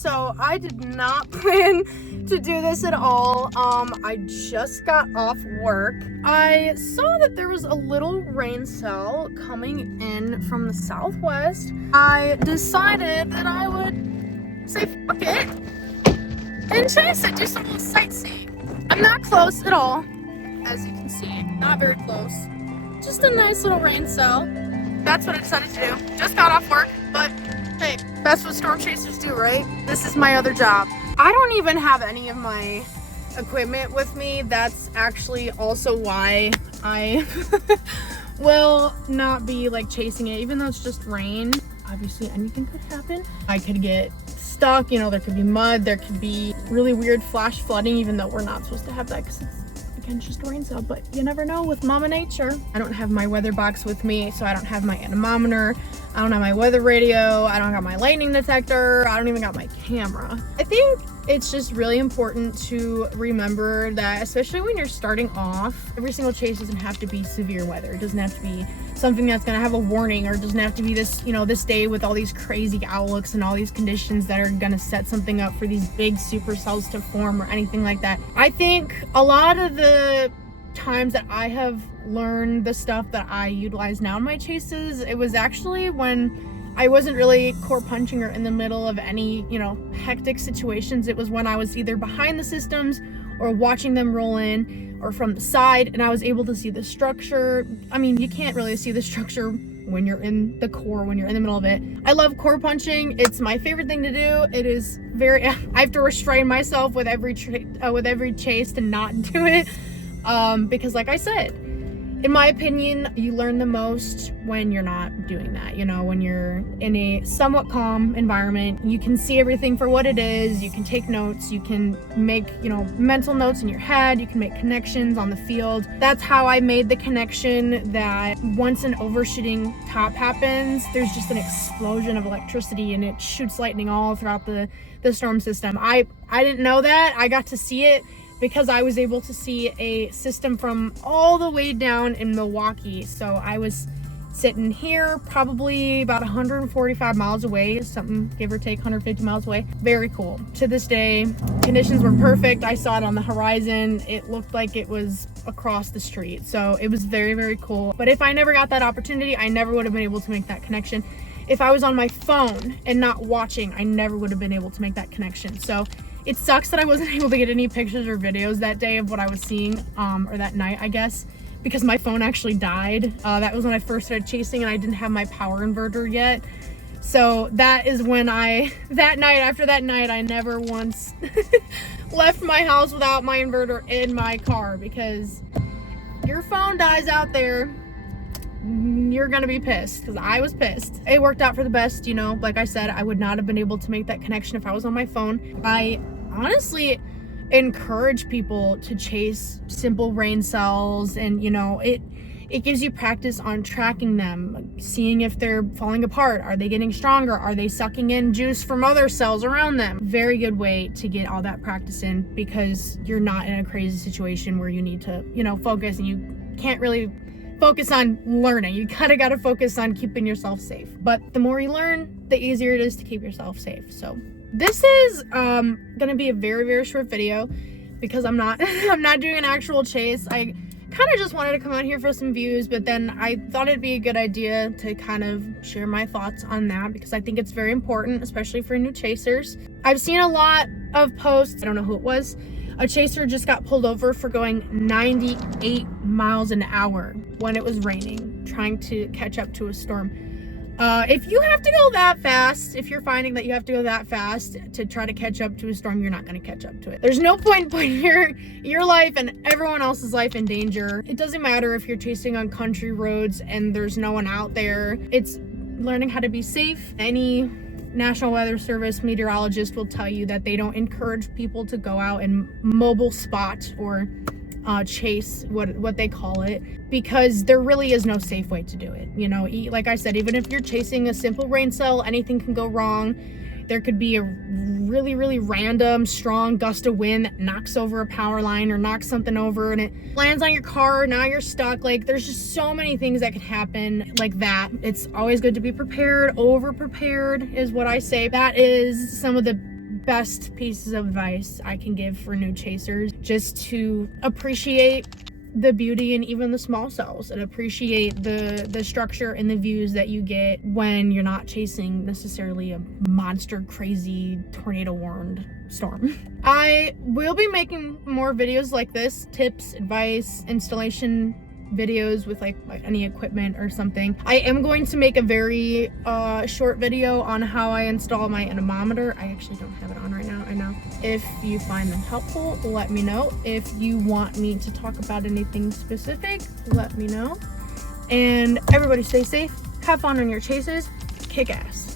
So I did not plan to do this at all. I just got off work. I saw that there was a little rain cell coming in from the southwest. I decided that I would say fuck it and chase it, do some little sightseeing. I'm not close at all, as you can see, not very close. Just a nice little rain cell. That's what I decided to do. Just got off work, but hey, that's what storm chasers do, right? This is my other job. I don't even have any of my equipment with me. That's actually also why I will not be like chasing it, even though it's just rain. Obviously anything could happen. I could get stuck, you know, there could be mud, there could be really weird flash flooding, even though we're not supposed to have that because it's just rain cell, but you never know with Mama Nature. I don't have my weather box with me, so I don't have my anemometer, I don't have my weather radio, I don't got my lightning detector, I don't even got my camera. I think it's just really important to remember that, especially when you're starting off, every single chase doesn't have to be severe weather. It doesn't have to be something that's gonna have a warning, or it doesn't have to be this, you know, this day with all these crazy outlooks and all these conditions that are gonna set something up for these big supercells to form or anything like that. I think a lot of the times that I have learned the stuff that I utilize now in my chases, it was actually when I wasn't really core punching or in the middle of any, you know, hectic situations. It was when I was either behind the systems or watching them roll in or from the side, and I was able to see the structure. I mean, you can't really see the structure when you're in the core, when you're in the middle of it. I love core punching. It's my favorite thing to do. It is very, I have to restrain myself with every chase to not do it. Because like I said, in my opinion, you learn the most when you're not doing that. You know, when you're in a somewhat calm environment, you can see everything for what it is. You can take notes, you can make, you know, mental notes in your head, you can make connections on the field. That's how I made the connection that once an overshooting top happens, there's just an explosion of electricity and it shoots lightning all throughout the storm system. I didn't know that. I got to see it because I was able to see a system from all the way down in Milwaukee. So I was sitting here probably about 145 miles away, something give or take 150 miles away. Very cool. To this day, conditions were perfect. I saw it on the horizon. It looked like it was across the street. So it was very, very cool. But if I never got that opportunity, I never would have been able to make that connection. If I was on my phone and not watching, I never would have been able to make that connection. So it sucks that I wasn't able to get any pictures or videos that day of what I was seeing, or that night, I guess, because my phone actually died. That was when I first started chasing and I didn't have my power inverter yet. So that is when after that night, I never once left my house without my inverter in my car, because your phone dies out there, you're gonna be pissed, because I was pissed. It worked out for the best, you know. Like I said, I would not have been able to make that connection if I was on my phone. I honestly encourage people to chase simple rain cells, and you know, it gives you practice on tracking them, seeing if they're falling apart. Are they getting stronger? Are they sucking in juice from other cells around them? Very good way to get all that practice in, because you're not in a crazy situation where you need to, you know, focus, and you can't really focus on learning. You gotta focus on keeping yourself safe. But the more you learn, the easier it is to keep yourself safe. So this is gonna be a very, very short video, because I'm not I'm not doing an actual chase. I kind of just wanted to come out here for some views, but then I thought it'd be a good idea to kind of share my thoughts on that, because I think it's very important, especially for new chasers. I've seen a lot of posts, I don't know who it was, a chaser just got pulled over for going 98 miles an hour when it was raining, trying to catch up to a storm. If you have to go that fast, if you're finding that you have to go that fast to try to catch up to a storm, you're not going to catch up to it. There's no point in putting your life and everyone else's life in danger. It doesn't matter if you're chasing on country roads and there's no one out there. It's learning how to be safe. Any National Weather Service meteorologist will tell you that they don't encourage people to go out and mobile spot or chase, what they call it, because there really is no safe way to do it. You know, like I said, even if you're chasing a simple rain cell, anything can go wrong. There could be a really, really random strong gust of wind that knocks over a power line or knocks something over and it lands on your car. Now you're stuck. Like, there's just so many things that could happen like that. It's always good to be prepared. Over prepared is what I say. That is some of the best pieces of advice I can give for new chasers, just to appreciate the beauty in even the small cells and appreciate the structure and the views that you get when you're not chasing necessarily a monster crazy tornado warned storm. I will be making more videos like this, tips, advice, installation videos with like any equipment or something. I am going to make a very short video on how I install my anemometer. I actually don't have it on right now, I know. If you find them helpful, let me know. If you want me to talk about anything specific, let me know. And everybody stay safe, have fun on your chases, kick ass.